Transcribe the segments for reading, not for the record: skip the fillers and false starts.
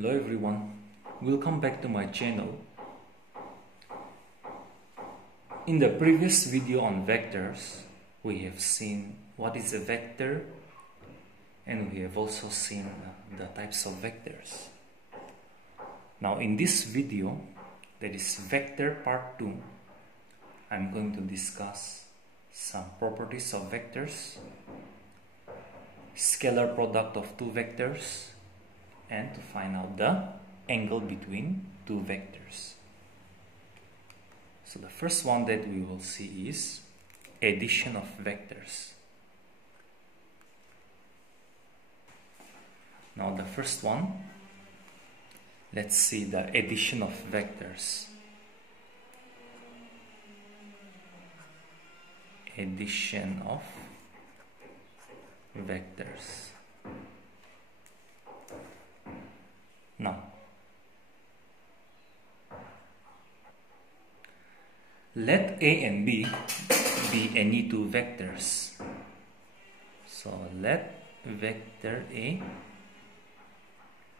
Hello everyone, welcome back to my channel. In the previous video on vectors, we have seen what is a vector, and we have also seen the types of vectors. Now in this video, that is vector part 2, I'm going to discuss some properties of vectors, scalar product of two vectors, and to find out the angle between two vectors. So the first one that we will see is addition of vectors. Now the first one, let's see the addition of vectors. Addition of vectors. Now, let A and B be any two vectors. So let vector A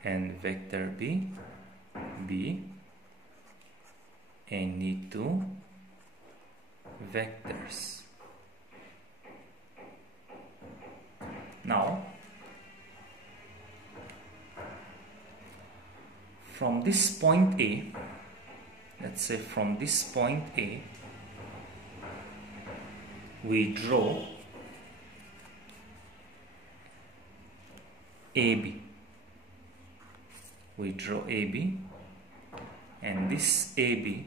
and vector B be any two vectors. Now, from this point A, let's say from this point A, we draw AB. We draw AB, and this AB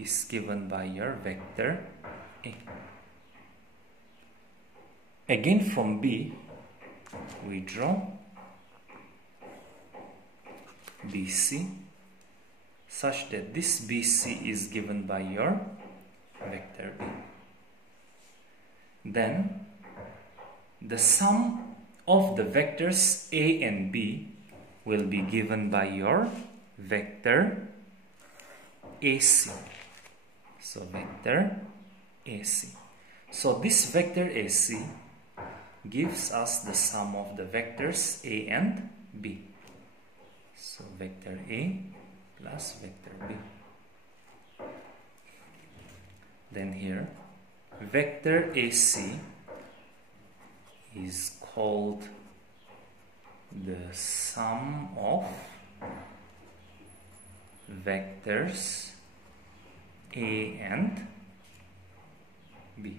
is given by your vector A. Again from B, we draw BC, such that this BC is given by your vector B. Then the sum of the vectors A and B will be given by your vector AC. So vector AC. So this vector AC gives us the sum of the vectors A and B. So vector A plus vector B. Then here, vector AC is called the sum of vectors A and B,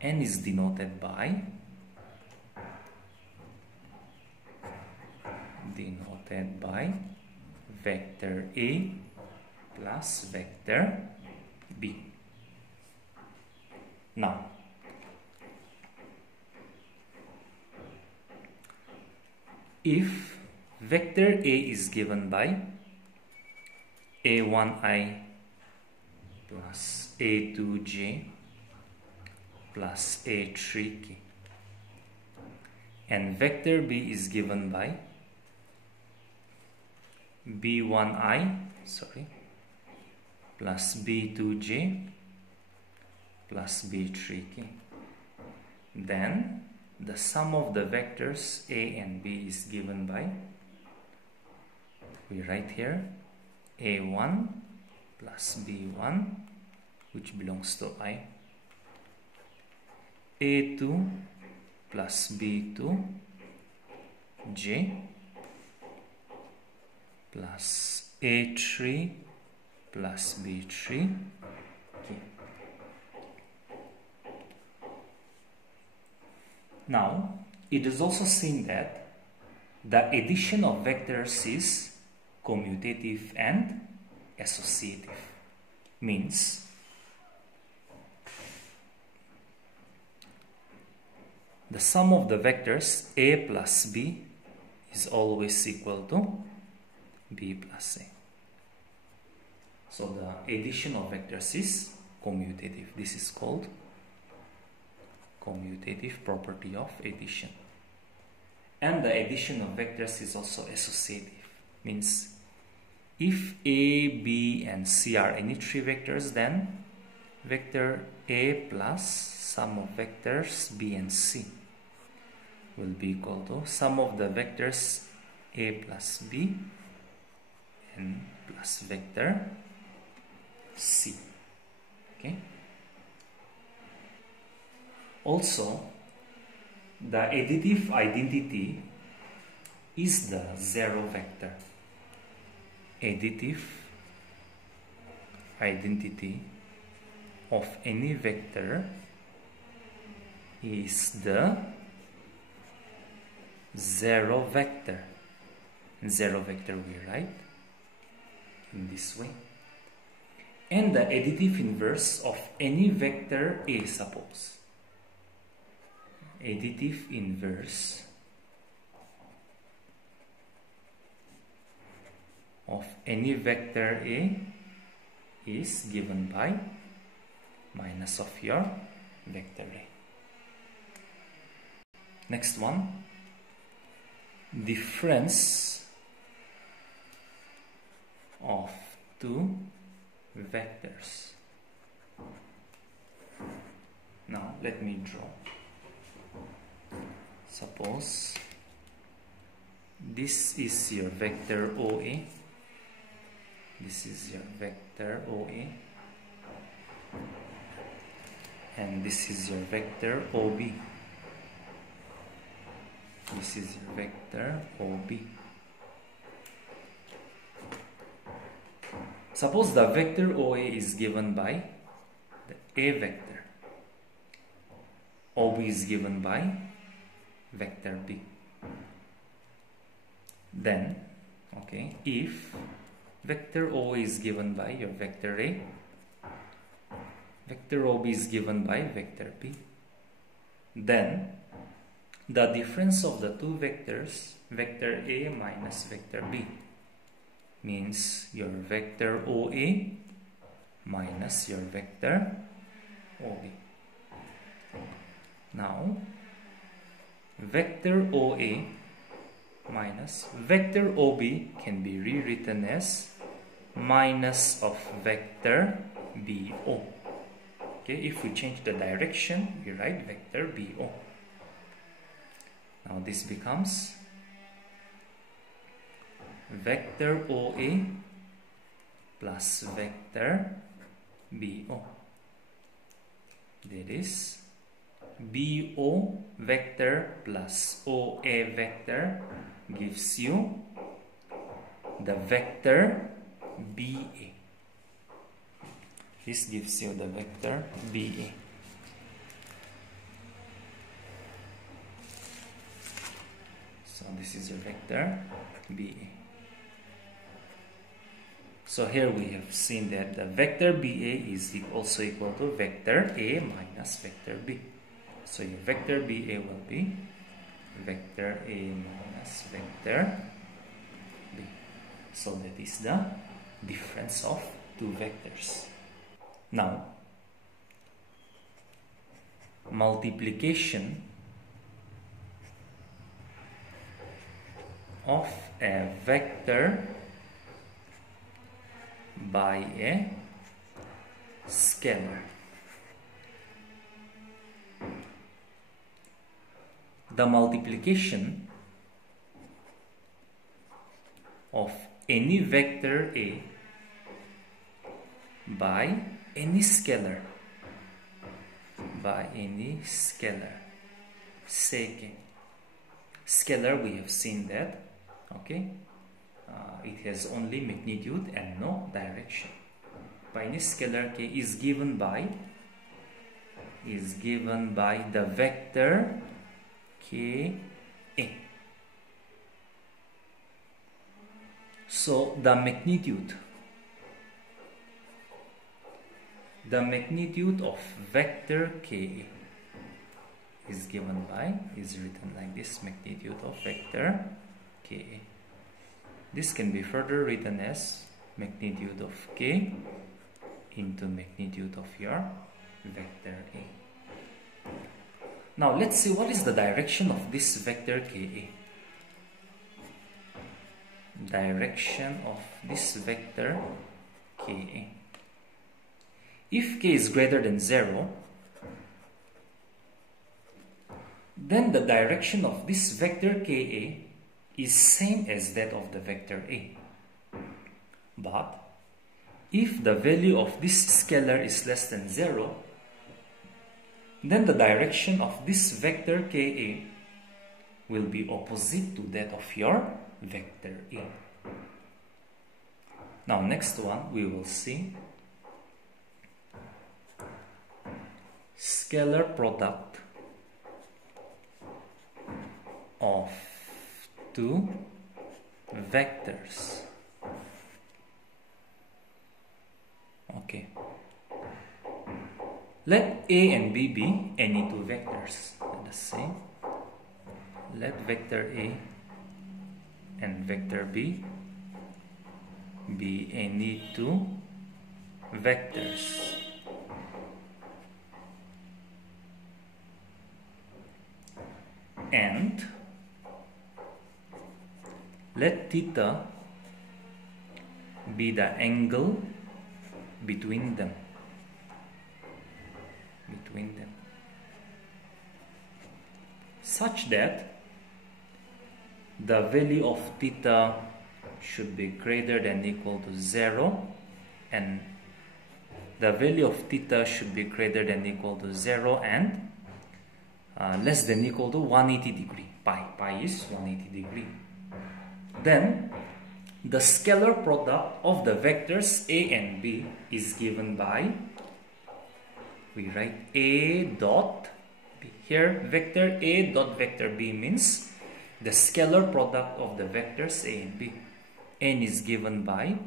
and is denoted by vector A plus vector B. Now, if vector A is given by A1i plus A2j plus A3k, and vector B is given by B1i plus B2j plus B3k, then the sum of the vectors A and B is given by, we write here, A1 plus B1, which belongs to I, A2 plus B2 J plus A3 plus B3 K. Now, it is also seen that the addition of vectors is commutative and associative. Means the sum of the vectors A plus B is always equal to B plus A. So the addition of vectors is commutative. This is called commutative property of addition. And the addition of vectors is also associative. Means if A, B and C are any three vectors, then vector A plus sum of vectors B and C will be equal to sum of the vectors A plus B and plus vector C. Okay. Also, the additive identity is the zero vector. Additive identity of any vector is the zero vector. Zero vector we write in this way. And the additive inverse of any vector A, suppose. Additive inverse of any vector A is given by minus of your vector A. Next one, difference of two vectors. Now let me draw. Suppose this is your vector OA. This is your vector OA. And this is your vector OB. This is your vector OB. Suppose the vector OA is given by the A vector. OB is given by vector B. Then, okay, if vector OA is given by your vector A, vector OB is given by vector B, then the difference of the two vectors, vector A minus vector B, means your vector OA minus your vector OB. Now, vector OA minus vector OB can be rewritten as minus of vector BO. Okay, if we change the direction, we write vector BO. Now this becomes vector OA plus vector BO. That is BO vector plus OA vector gives you the vector BA. This gives you the vector BA. So this is your vector BA. So here we have seen that the vector BA is also equal to vector A minus vector B. So your vector BA will be vector A minus vector B. So that is the difference of two vectors. Now, multiplication of a vector by a scalar. The multiplication of any vector A by any scalar, say scalar, we have seen that, okay, it has only magnitude and no direction. By any scalar K is given by the vector K A. So the magnitude of vector K is written like this, magnitude of vector K. This can be further written as magnitude of K into magnitude of your vector A. Now let's see what is the direction of this vector K. Direction of this vector K. If K is greater than 0, then the direction of this vector Ka is same as that of the vector A. But if the value of this scalar is less than 0, then the direction of this vector Ka will be opposite to that of your vector A. Now next one we will see scalar product of two vectors. Okay. Let A and B be any two vectors. Let us say, let vector A and vector B be any two vectors. And let theta be the angle between them. Such that the value of theta should be greater than equal to 0, and the value of theta should be greater than equal to 0 and less than equal to 180 degree. Pi is 180 degree. Then the scalar product of the vectors A and B is given by, we write A dot B. Here vector A dot vector B means the scalar product of the vectors A and B. N is given by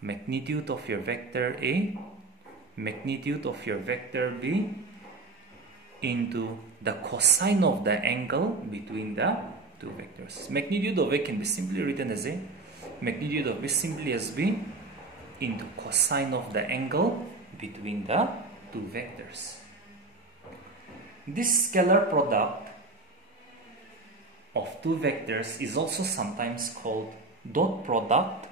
magnitude of your vector A, magnitude of your vector B, into the cosine of the angle between the two vectors. Magnitude of A can be simply written as A, magnitude of B simply as B, into cosine of the angle between the two vectors. This scalar product of two vectors is also sometimes called dot product,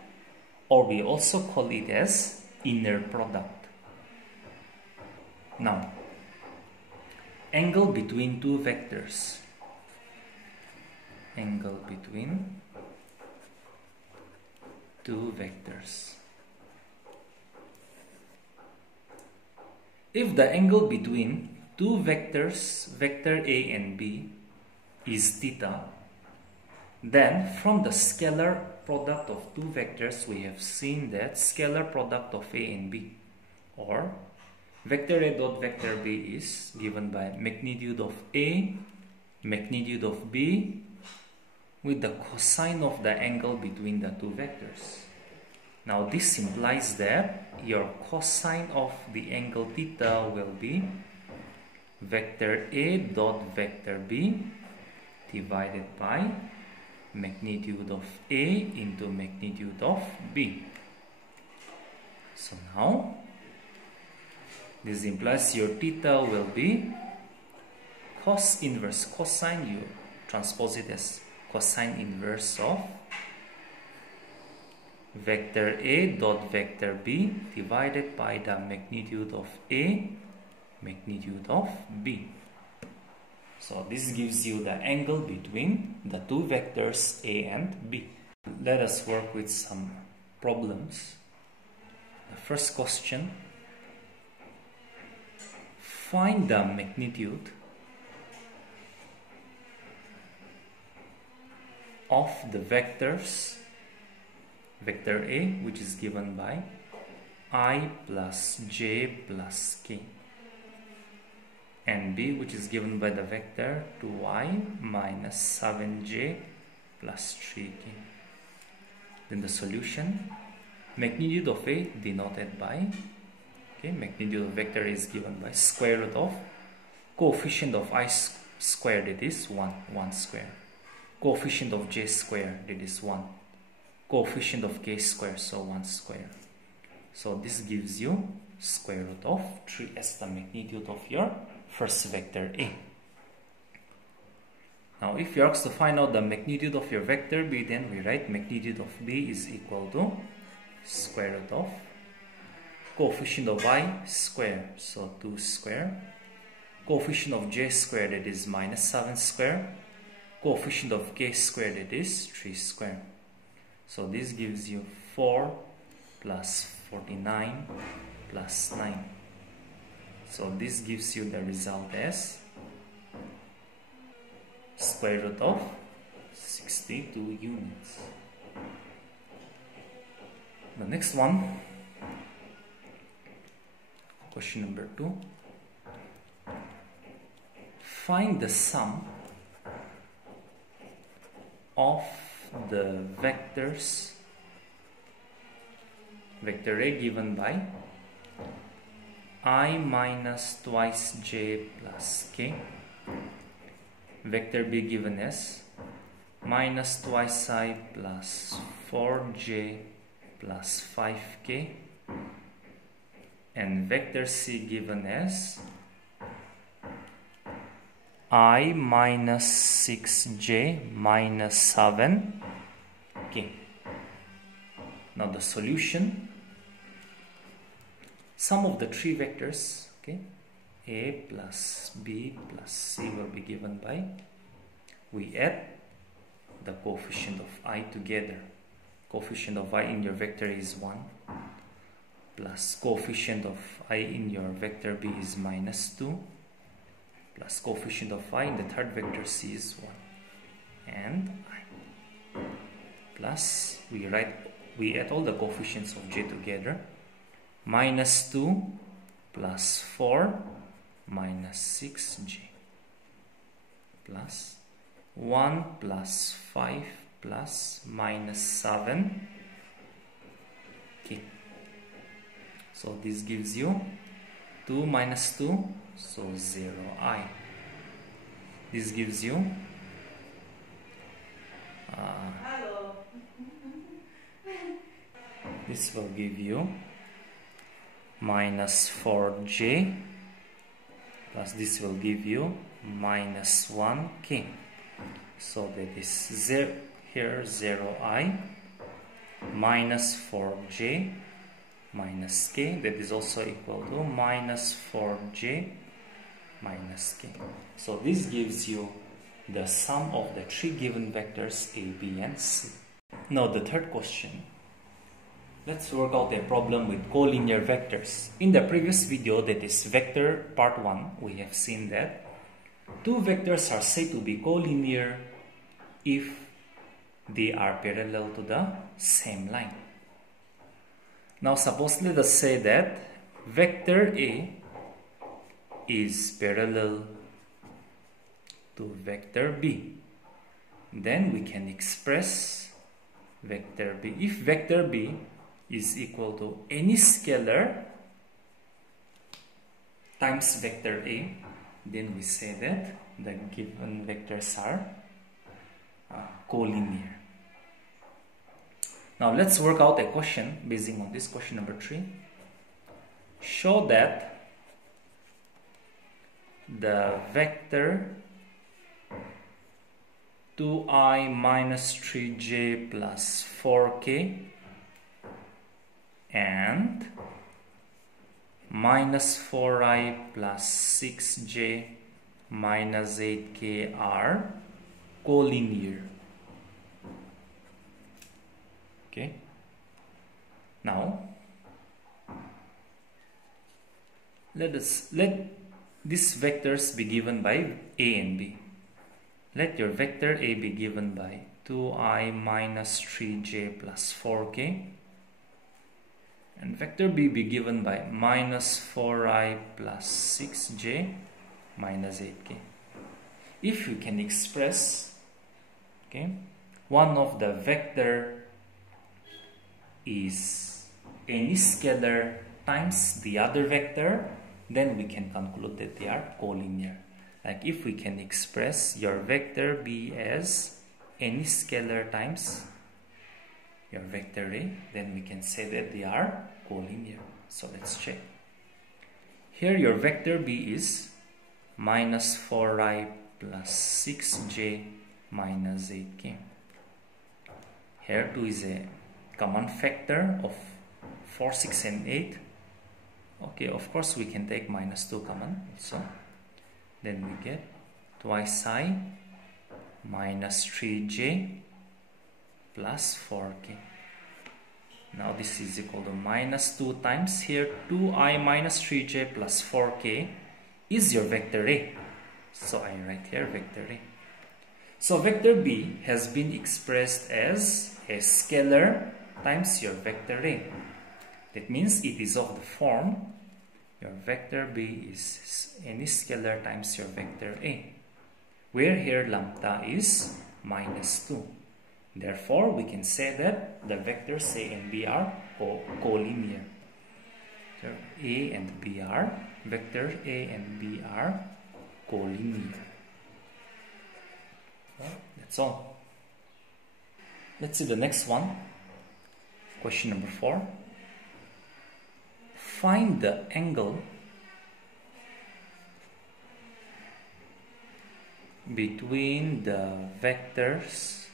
or we also call it as inner product. Now, angle between two vectors. Angle between two vectors. If the angle between two vectors, vector A and B, is theta, then from the scalar product of two vectors we have seen that scalar product of A and B, or vector A dot vector B, is given by magnitude of A, magnitude of B, with the cosine of the angle between the two vectors. Now this implies that your cosine of the angle theta will be vector A dot vector B divided by magnitude of A into magnitude of B. So now this implies your theta will be cos inverse cosine, you transpose it as cosine inverse of vector A dot vector B divided by the magnitude of A, magnitude of B. So this gives you the angle between the two vectors A and B. Let us work with some problems. The first question: find the magnitude of the vectors, vector A, which is given by I plus j plus k, and B, which is given by the vector 2i minus 7j plus 3k. Then the solution: magnitude of A denoted by, magnitude of vector is given by square root of coefficient of I squared, that is 1 square, coefficient of j square, that is 1, coefficient of k square, so 1 square. So this gives you square root of 3 as the magnitude of your first vector A. Now if you're asked to find out the magnitude of your vector B, then we write magnitude of B is equal to square root of coefficient of I square, so 2 square, coefficient of j square, that is minus 7 square, coefficient of k squared, it is 3 squared. So this gives you 4 plus 49 plus 9. So this gives you the result as square root of 62 units. The next one, question number 2. Find the sum of the vectors, vector A given by I minus twice j plus k, vector B given as minus twice I plus 4j plus 5k, and vector C given as I minus 6j minus 7k. Now the solution, sum of the three vectors, okay, A plus B plus C will be given by, we add the coefficient of I together. Coefficient of I in your vector is 1 plus coefficient of I in your vector B is minus 2 plus coefficient of I in the third vector C is 1 and I, plus we add all the coefficients of j together, minus 2 plus 4 minus 6j plus 1 plus 5 plus minus 7 k. So this gives you 2 minus 2, so 0i. This gives you this will give you minus 4j plus this will give you minus 1k. So that is 0 here, 0i minus 4j minus k, that is also equal to minus 4j minus k. So this gives you the sum of the three given vectors A, B and C. Now the third question. Let's work out a problem with collinear vectors. In the previous video, that is vector part 1, we have seen that two vectors are said to be collinear if they are parallel to the same line. Now suppose let us say that vector A is parallel to vector B. Then we can express vector B. If vector B is equal to any scalar times vector A, then we say that the given vectors are collinear. Now let's work out a question basing on this question number 3. Show that the vector 2i minus 3j plus 4k and minus 4i plus 6j minus 8k are collinear. Okay. Now let these vectors be given by A and B. Let your vector A be given by 2i minus 3j plus 4k and vector B be given by minus 4i plus 6j minus 8k. If you can express, okay, one of the vector is any scalar times the other vector, then we can conclude that they are collinear. Like if we can express your vector B as any scalar times your vector A, then we can say that they are collinear. So let's check. Here your vector B is minus 4i plus 6j minus 8k. Here 2 is a common factor of 4, 6 and 8. Okay, of course we can take minus 2 common also. Then we get twice I minus 3j plus 4k. Now this is equal to minus 2 times here 2I minus 3j plus 4k is your vector A. So I write here vector A. So vector B has been expressed as a scalar times your vector A. That means it is of the form your vector B is any scalar times your vector A, where here lambda is minus 2. Therefore, we can say that the vectors A and B are collinear. So A and B are, vector A and B are collinear. Well, that's all. Let's see the next one. Question number 4. Find the angle between the vectors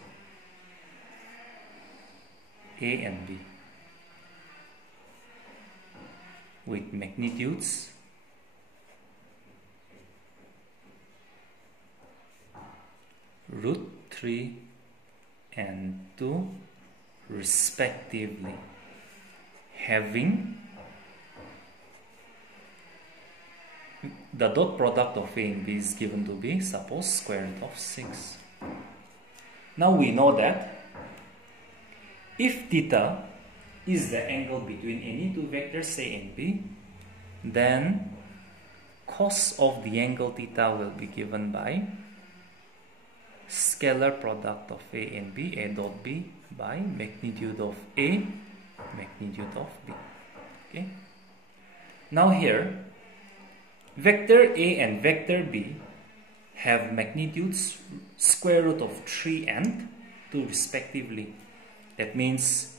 A and B with magnitudes √3 and 2 respectively, having the dot product of A and B is given to be, suppose, square root of 6. Now we know that if theta is the angle between any two vectors A and B, then cos of the angle theta will be given by scalar product of A and B, A dot B, by magnitude of A, magnitude of B. Okay. Now here, vector A and vector B have magnitudes square root of 3 and 2 respectively. That means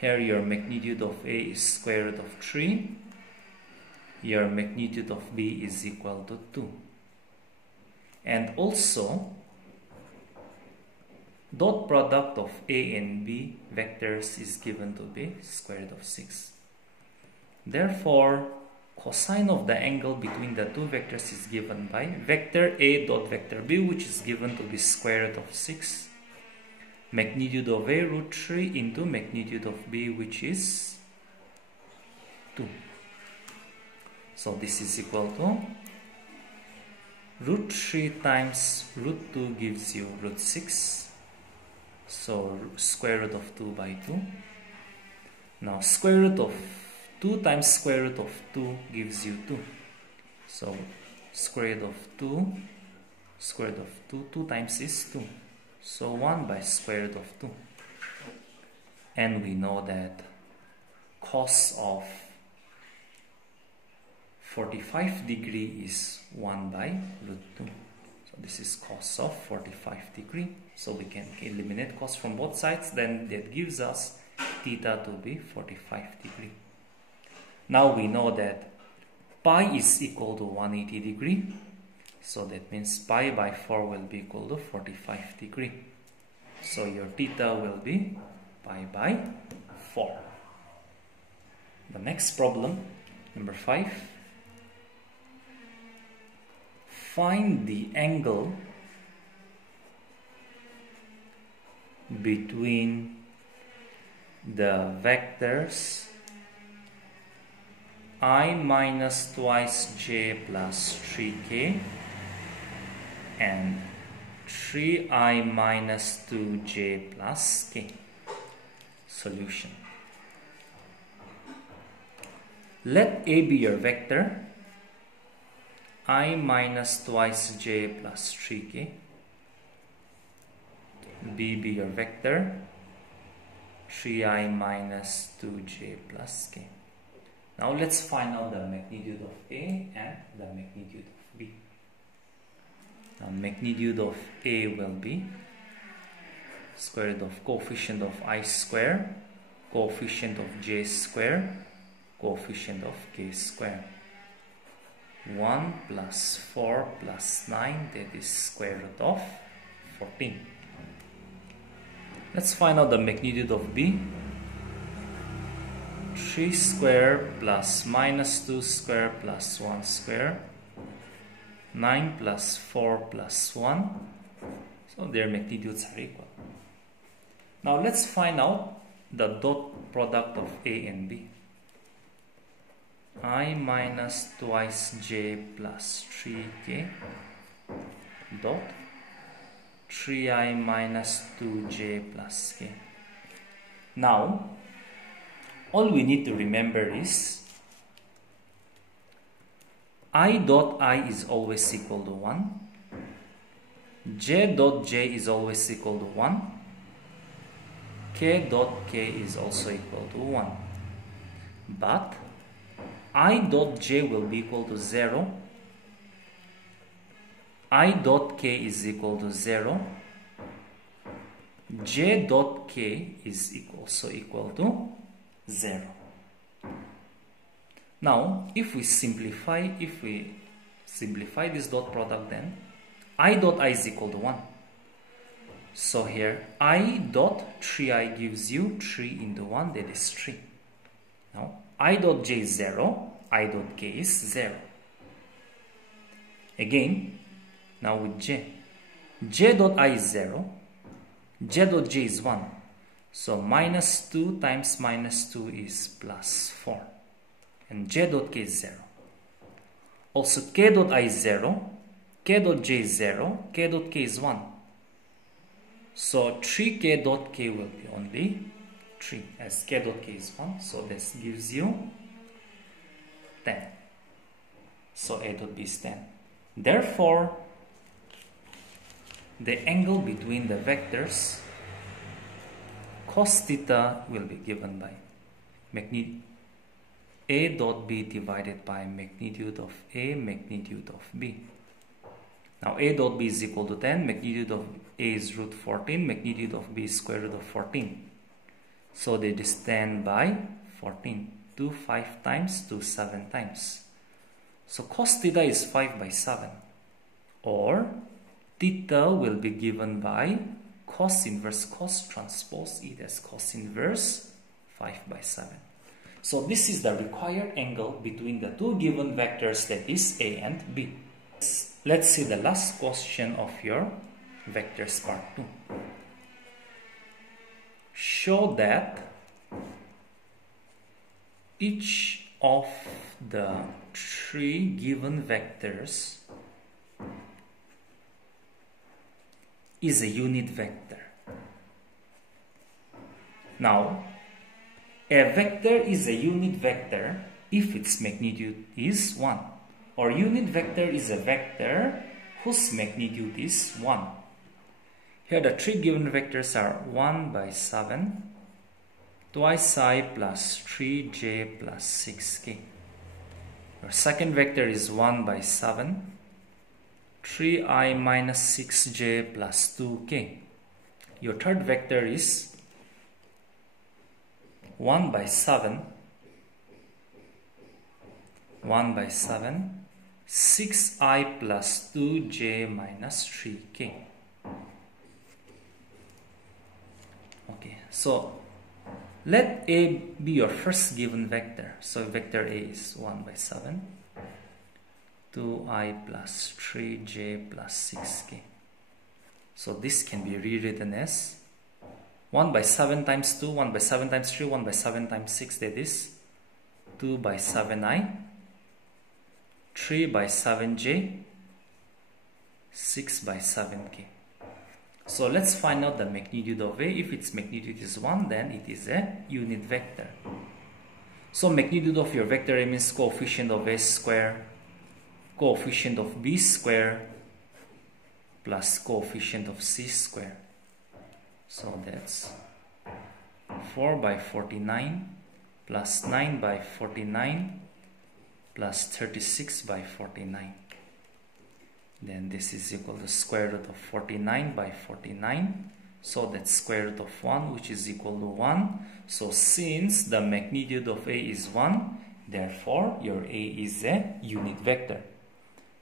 here your magnitude of A is square root of 3, your magnitude of B is equal to 2. And also, dot product of A and B vectors is given to be square root of 6. Therefore, cosine of the angle between the two vectors is given by vector A dot vector B, which is given to be square root of 6, magnitude of A √3 into magnitude of B, which is 2. So this is equal to √3 times √2 gives you √6. So square root of 2 by 2. Now square root of 2 times square root of 2 gives you 2. So square root of 2, square root of 2, 2 times is 2. So 1 by square root of 2. And we know that cos of 45 degree is 1 by √2. So this is cos of 45 degree. So we can eliminate cos from both sides. Then that gives us theta to be 45 degree. Now we know that pi is equal to 180 degree. So that means pi by 4 will be equal to 45 degree. So your theta will be pi by 4. The next problem, number 5. Find the angle between the vectors I minus twice j plus 3k and 3I minus 2j plus k. Solution. Let A be your vector, I minus twice j plus 3k. B be your vector, 3I minus 2j plus k. Now let's find out the magnitude of A and the magnitude of B. Now magnitude of A will be square root of coefficient of I square, coefficient of j square, coefficient of k square. 1 plus 4 plus 9, that is square root of 14. Let's find out the magnitude of B. 3 square plus minus 2 square plus 1 square, 9 plus 4 plus 1, so So their magnitudes are equal. Now let's find out the dot product of A and B. I minus twice j plus 3k dot 3i minus 2j plus k. Now all we need to remember is I dot I is always equal to 1, j dot j is always equal to 1, k dot k is also equal to 1. But I dot j will be equal to 0, I dot k is equal to 0, j dot k is also equal to 0. Now if we simplify this dot product, then I dot I is equal to 1. So here I dot 3i gives you 3 into 1, that is 3. Now I dot j is 0, I dot k is 0. Again, now with j dot I is 0, j dot j is 1. So minus 2 times minus 2 is plus 4. And j dot k is 0. Also k dot I is 0, k dot j is 0, k dot k is 1. So 3k dot k will be only 3 as k dot k is 1. So this gives you 10. So A dot B is 10. Therefore, the angle between the vectors cos theta will be given by magnitude A dot B divided by magnitude of A, magnitude of B. Now A dot B is equal to 10, magnitude of A is root 14, magnitude of B is square root of 14. So that is 10 by 14. 2 5 times, 2 7 times. So cos theta is 5 by 7. Or theta will be given by cos inverse cos transpose E, as cos inverse 5 by 7. So this is the required angle between the two given vectors, that is A and B. Let's see the last question of your vectors part 2. Show that each of the 3 given vectors is a unit vector. Now, a vector is a unit vector if its magnitude is 1. Or unit vector is a vector whose magnitude is 1. Here the 3 given vectors are 1 by 7, twice I plus 3j plus 6k. Your second vector is 1 by 7, 3i minus 6j plus 2k. Your third vector is 1 by 7, 6i plus 2j minus 3k. Okay, so let A be your first given vector. So vector A is 1 by 7, 2i plus 3j plus 6k. So this can be rewritten as 1 by 7 times 2, 1 by 7 times 3, 1 by 7 times 6, that is 2 by 7i, 3 by 7j, 6 by 7k. So let's find out the magnitude of A. If its magnitude is 1, then it is a unit vector. So magnitude of your vector A means coefficient of A square, coefficient of B square, plus coefficient of C square. So that's 4 by 49 plus 9 by 49 plus 36 by 49. Then this is equal to square root of 49 by 49. So that's square root of 1, which is equal to 1. So since the magnitude of A is 1, therefore your A is a unit vector.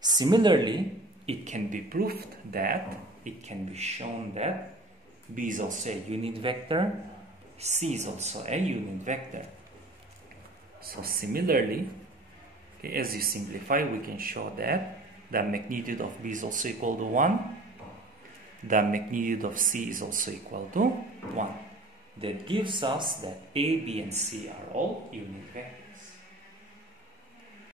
Similarly, it can be proved that, it can be shown that B is also a unit vector, C is also a unit vector. So similarly, okay, as you simplify, we can show that the magnitude of B is also equal to 1, the magnitude of C is also equal to 1. That gives us that A, B, and C are all unit vectors.